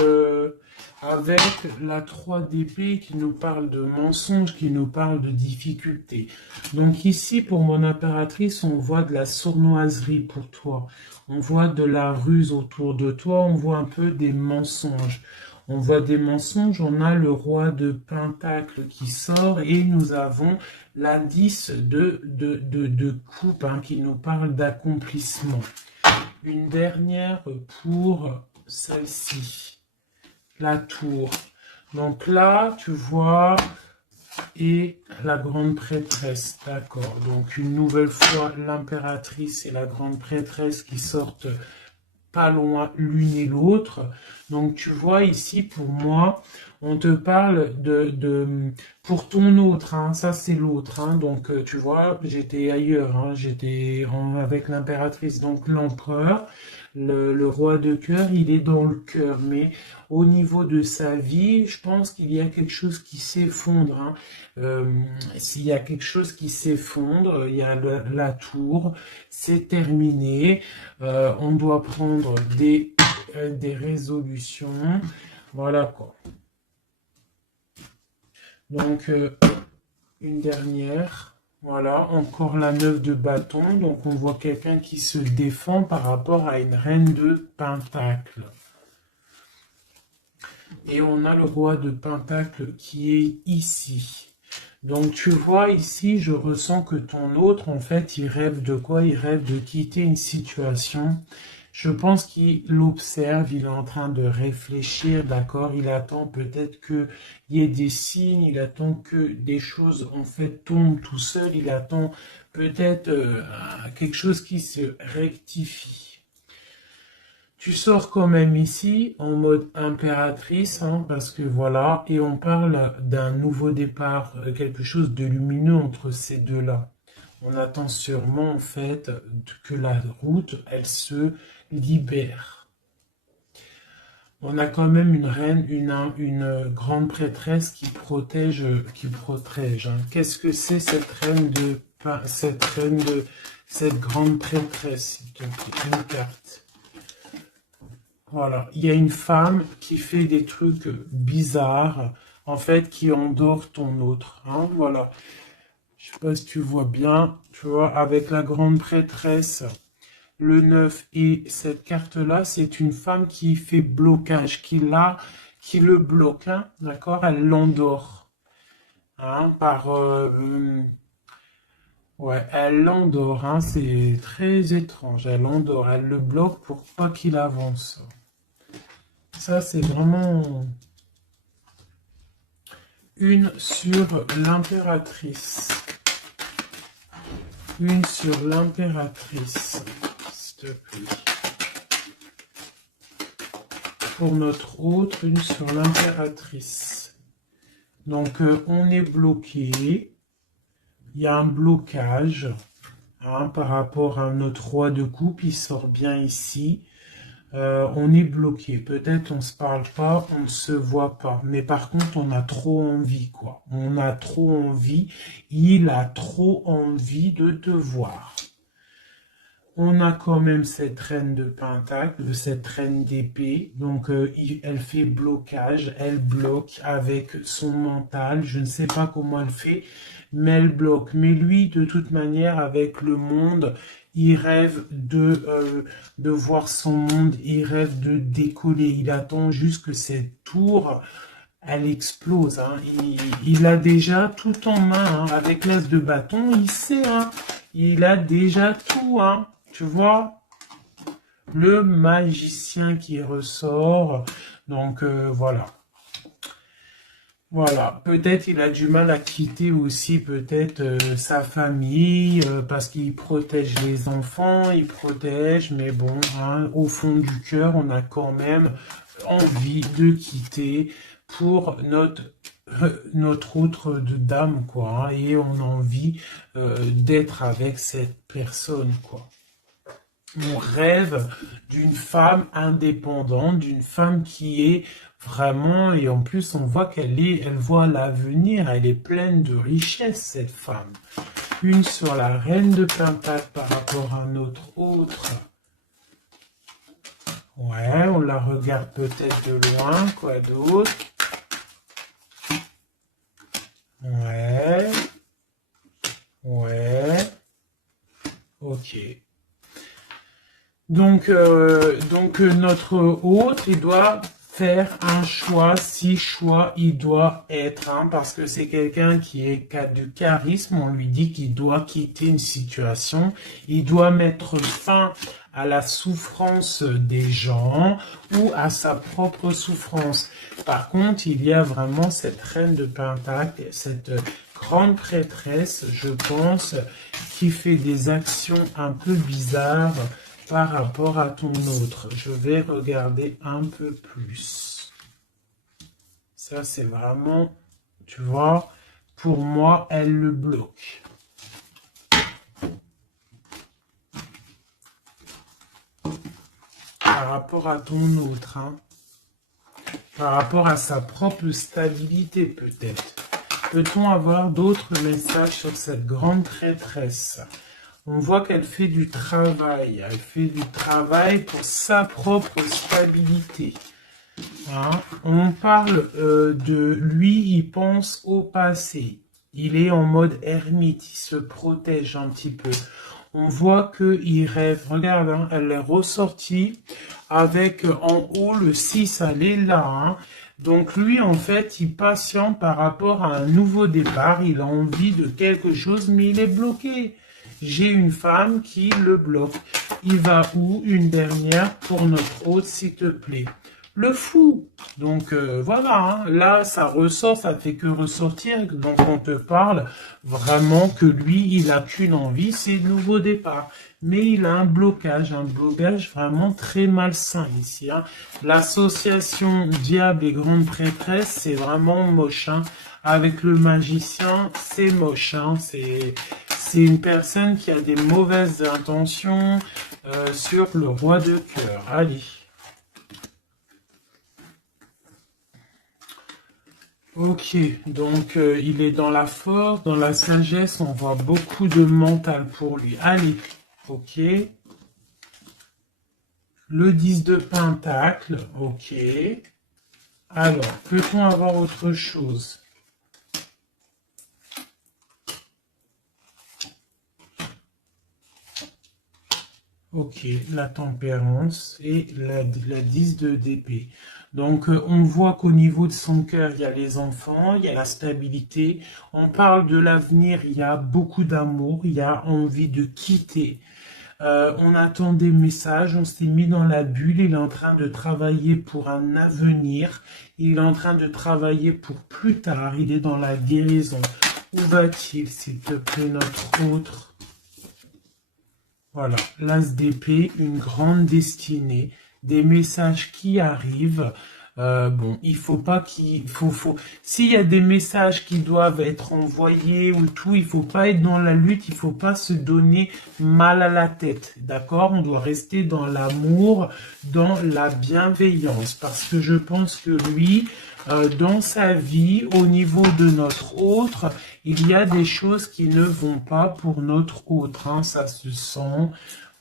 avec la 3 d'épée qui nous parle de mensonges, qui nous parle de difficultés. Donc ici, pour mon impératrice, on voit de la sournoiserie pour toi. On voit de la ruse autour de toi, on voit un peu des mensonges. On voit des mensonges, on a le roi de Pentacle qui sort et nous avons l'indice de coupe, hein, qui nous parle d'accomplissement. Une dernière pour celle-ci, la tour. Donc là, tu vois, et la grande prêtresse, d'accord. Donc une nouvelle fois, l'impératrice et la grande prêtresse qui sortent pas loin l'une et l'autre. Donc tu vois ici, pour moi, on te parle pour ton autre, hein, ça c'est l'autre, hein, donc tu vois, j'étais ailleurs, hein, avec l'impératrice, donc l'empereur, le roi de cœur, il est dans le cœur, mais au niveau de sa vie, je pense qu'il y a quelque chose qui s'effondre, hein. S'il y a quelque chose qui s'effondre, il y a la tour, c'est terminé, on doit prendre des résolutions, voilà quoi. Donc, une dernière. Voilà, encore la 9 de bâton. Donc, on voit quelqu'un qui se défend par rapport à une reine de pentacle. Et on a le roi de pentacle qui est ici. Donc, tu vois ici, je ressens que ton autre, en fait, il rêve de quoi? Il rêve de quitter une situation. Je pense qu'il l'observe, il est en train de réfléchir, d'accord? Il attend peut-être qu'il y ait des signes, il attend que des choses, en fait, tombent tout seul, il attend peut-être quelque chose qui se rectifie. Tu sors quand même ici en mode impératrice, hein, parce que voilà, et on parle d'un nouveau départ, quelque chose de lumineux entre ces deux-là. On attend sûrement en fait que la route, elle se libère. On a quand même une reine, une grande prêtresse qui protège, hein. Qu'est-ce que c'est cette cette grande prêtresse, s'il te plaît, une carte. Voilà, il y a une femme qui fait des trucs bizarres, en fait, qui endort ton autre, hein, voilà. Je sais pas si tu vois bien, tu vois, avec la grande prêtresse, le 9 et cette carte-là, c'est une femme qui fait blocage, qui le bloque, hein, d'accord? Elle l'endort, hein, ouais, elle l'endort, hein, c'est très étrange, elle l'endort, elle le bloque pour pas qu'il avance. Ça, c'est vraiment une sur l'impératrice. Une sur l'impératrice, s'il te plaît. Pour notre autre, une sur l'impératrice. Donc, on est bloqué. Il y a un blocage, hein, par rapport à notre roi de coupe. Il sort bien ici. On est bloqué. Peut-être on se parle pas, on ne se voit pas. Mais par contre, on a trop envie, quoi. On a trop envie. Il a trop envie de te voir. On a quand même cette reine de pentacle, cette reine d'épée. Donc, elle fait blocage. Elle bloque avec son mental. Je ne sais pas comment elle fait, mais elle bloque. Mais lui, de toute manière, avec le monde, il rêve de voir son monde. Il rêve de décoller. Il attend juste que cette tour, elle explose, hein. Il a déjà tout en main, hein. Avec l'as de bâton, il sait, hein. Il a déjà tout, hein. Tu vois, le magicien qui ressort. Donc, voilà. Voilà, peut-être il a du mal à quitter aussi peut-être sa famille parce qu'il protège les enfants, il protège, mais bon, hein, au fond du cœur, on a quand même envie de quitter pour notre autre de dame, quoi, hein, et on a envie d'être avec cette personne, quoi. On rêve d'une femme indépendante, d'une femme qui est vraiment, et en plus on voit elle voit l'avenir, elle est pleine de richesse, cette femme. Une sur la reine de Pentacle par rapport à notre autre. Ouais, on la regarde peut-être de loin, quoi d'autre? Ouais. Ouais. Ok. Donc notre hôte, il doit faire un choix, si choix il doit être, hein, parce que c'est quelqu'un qui est de charisme, on lui dit qu'il doit quitter une situation, il doit mettre fin à la souffrance des gens ou à sa propre souffrance. Par contre, il y a vraiment cette reine de Pentacle, cette grande prêtresse, je pense, qui fait des actions un peu bizarres par rapport à ton autre. Je vais regarder un peu plus. Ça, c'est vraiment, tu vois, pour moi, elle le bloque. Par rapport à ton autre, hein. Par rapport à sa propre stabilité, peut-être. Peut-on avoir d'autres messages sur cette grande prêtresse ? On voit qu'elle fait du travail. Elle fait du travail pour sa propre stabilité. Hein? On parle de lui, il pense au passé. Il est en mode ermite, il se protège un petit peu. On voit qu'il rêve. Regarde, hein, elle est ressortie avec en haut le 6, elle est là. Hein? Donc lui, en fait, il patiente par rapport à un nouveau départ. Il a envie de quelque chose, mais il est bloqué. J'ai une femme qui le bloque. Il va où? Une dernière pour notre hôte, s'il te plaît. Le fou. Donc voilà, hein. Là, ça ressort, ça fait que ressortir. Donc on te parle vraiment que lui, il a qu'une envie, c'est le nouveau départ. Mais il a un blocage vraiment très malsain ici. Hein. L'association diable et grande prêtresse, c'est vraiment moche. Hein. Avec le magicien, c'est moche. Hein. C'est une personne qui a des mauvaises intentions sur le roi de cœur. Allez. Ok, donc il est dans la force, dans la sagesse, on voit beaucoup de mental pour lui. Allez, ok. Le 10 de pentacle, ok. Alors, peut-on avoir autre chose? Ok, la tempérance et la 10 de d'épée. Donc, on voit qu'au niveau de son cœur, il y a les enfants, il y a la stabilité. On parle de l'avenir, il y a beaucoup d'amour, il y a envie de quitter. On attend des messages, on s'est mis dans la bulle, il est en train de travailler pour un avenir, il est en train de travailler pour plus tard, il est dans la guérison. Où va-t-il, s'il te plaît, notre autre? Voilà, l'as d'épée, une grande destinée, des messages qui arrivent. Bon, il faut pas s'il y a des messages qui doivent être envoyés ou tout, il faut pas être dans la lutte, il faut pas se donner mal à la tête, d'accord? On doit rester dans l'amour, dans la bienveillance, parce que je pense que lui, dans sa vie, au niveau de notre autre, il y a des choses qui ne vont pas pour notre autre, hein, ça se sent.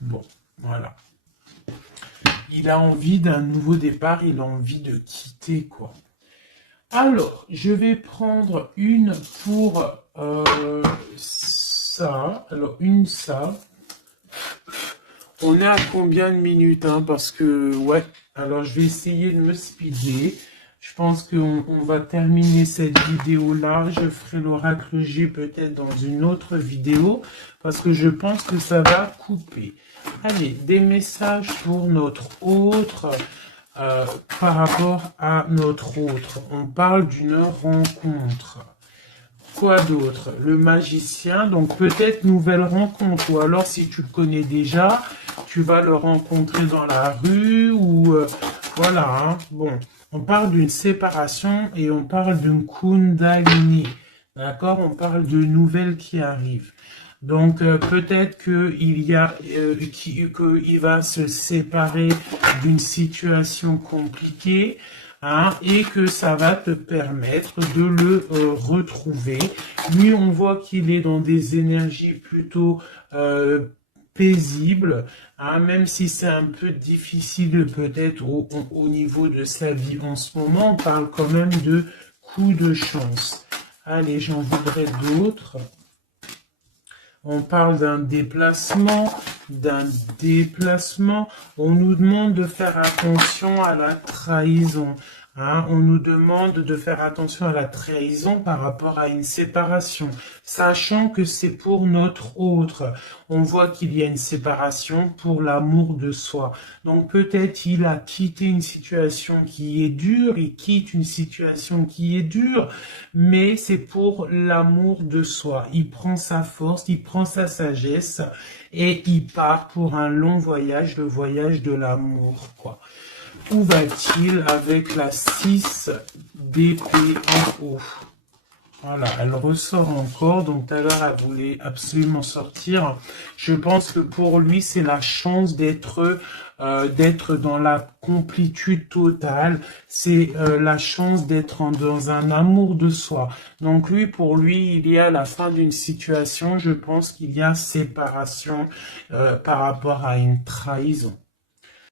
Bon, voilà. Il a envie d'un nouveau départ, il a envie de quitter, quoi. Alors, je vais prendre une pour ça. Alors, une ça. On est à combien de minutes, hein, parce que, ouais. Alors, je vais essayer de me speeder. Je pense qu'on va terminer cette vidéo-là. Je ferai l'oracle G peut-être dans une autre vidéo, parce que je pense que ça va couper. Allez, des messages pour notre autre, par rapport à notre autre. On parle d'une rencontre. Quoi d'autre? Le magicien, donc peut-être nouvelle rencontre, ou alors si tu le connais déjà, tu vas le rencontrer dans la rue, ou voilà, hein. Bon, on parle d'une séparation et on parle d'une kundalini, d'accord? On parle de nouvelles qui arrivent. Donc peut-être qu'il y a qu'il va se séparer d'une situation compliquée, hein, et que ça va te permettre de le retrouver. Lui, on voit qu'il est dans des énergies plutôt paisibles, hein, même si c'est un peu difficile peut-être au niveau de sa vie en ce moment, on parle quand même de coup de chance. Allez, j'en voudrais d'autres. On parle d'un déplacement, d'un déplacement. On nous demande de faire attention à la trahison. Hein, on nous demande de faire attention à la trahison par rapport à une séparation, sachant que c'est pour notre autre. On voit qu'il y a une séparation pour l'amour de soi. Donc peut-être il a quitté une situation qui est dure, il quitte une situation qui est dure, mais c'est pour l'amour de soi. Il prend sa force, il prend sa sagesse et il part pour un long voyage, le voyage de l'amour, quoi. Où va-t-il avec la 6 d'épée en haut? Voilà, elle ressort encore, donc tout à l'heure elle voulait absolument sortir. Je pense que pour lui c'est la chance d'être dans la complétude totale, c'est la chance d'être dans un amour de soi. Donc lui, pour lui, il y a la fin d'une situation, je pense qu'il y a séparation par rapport à une trahison.